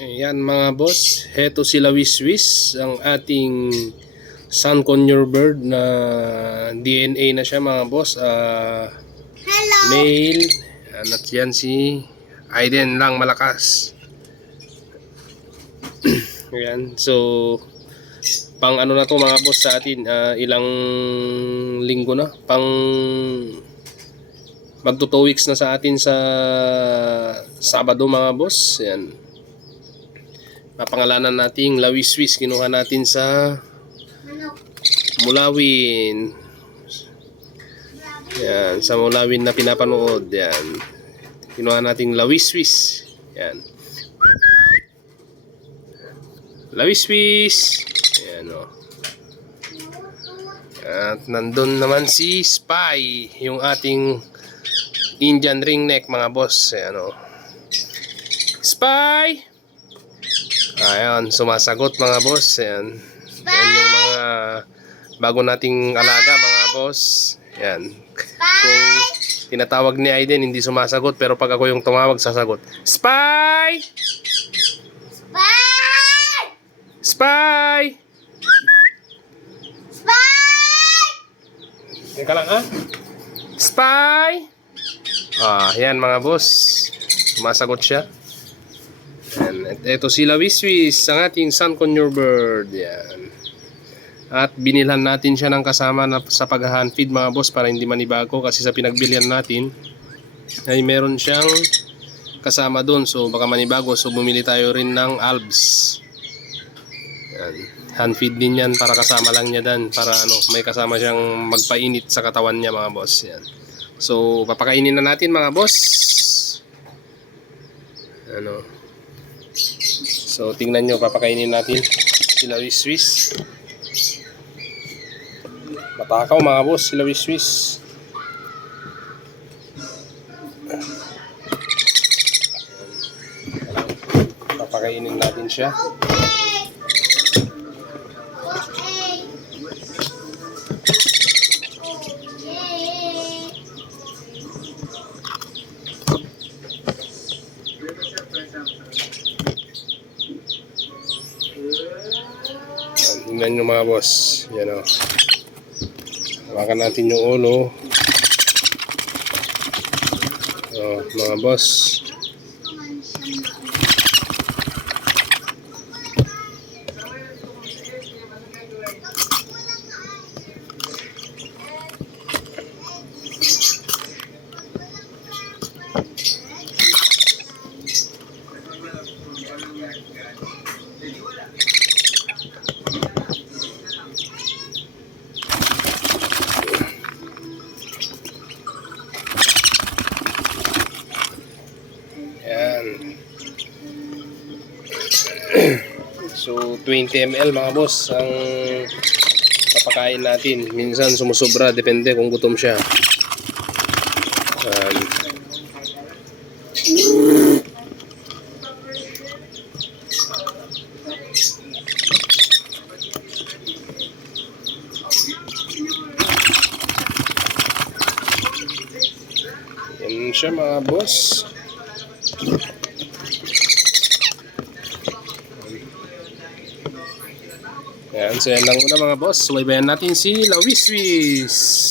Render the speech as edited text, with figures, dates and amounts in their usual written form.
Ayan mga boss, heto sila Wiswis, ang ating sun conure bird na DNA na siya mga boss. Hello. Male. At yan si Aiden lang malakas. Ayan, so pang ano na to mga boss sa atin, ilang linggo na, pang magto 2 weeks na sa atin sa Sabado mga boss. Ayan, papangalanan nating Lawiswis, kinuha natin sa Manok. Mulawin. Yan, sa Mulawin na pinapanood. Yan, kinuha nating Lawiswis. Yan, Lawiswis. Yan o. At nandun naman si Spy, yung ating Indian ringneck mga boss. Yan o. Spy! Ayan, sumasagot mga boss. Ayan. Yan yung mga bago nating alaga mga boss. Yan. Kung tinatawag ni Aiden, hindi sumasagot. Pero pag ako yung tumawag, sasagot. Spy! Spy! Spy! Spy! Teka lang ha. Spy! Yan mga boss. Sumasagot siya. Yan. At ito sila Wiswis, ang ating sun conure bird. Yan. At binilhan natin siya ng kasama na sa pag-hand feed mga boss para hindi manibago, kasi sa pinagbilihan natin ay meron siyang kasama doon, so baka manibago, so bumili tayo rin ng Albs. Yan. Hand feed din yan, para kasama lang niya dan, para may kasama siyang magpainit sa katawan niya mga boss. Yan. So papakainin na natin mga boss. So tingnan nyo, papakainin natin sila Wiswis. Matakaw mga boss sila Wiswis. Papakainin natin siya. Tingnan nyo mga boss. Yan o. Hawakan natin yung ulo. Mga boss. So 20 ml mga boss ang papakain natin. Minsan sumusobra, depende kung gutom siya. Yan siya mga boss. Yan, so yan lang muna mga boss. Subaybayan natin si Lawiswis.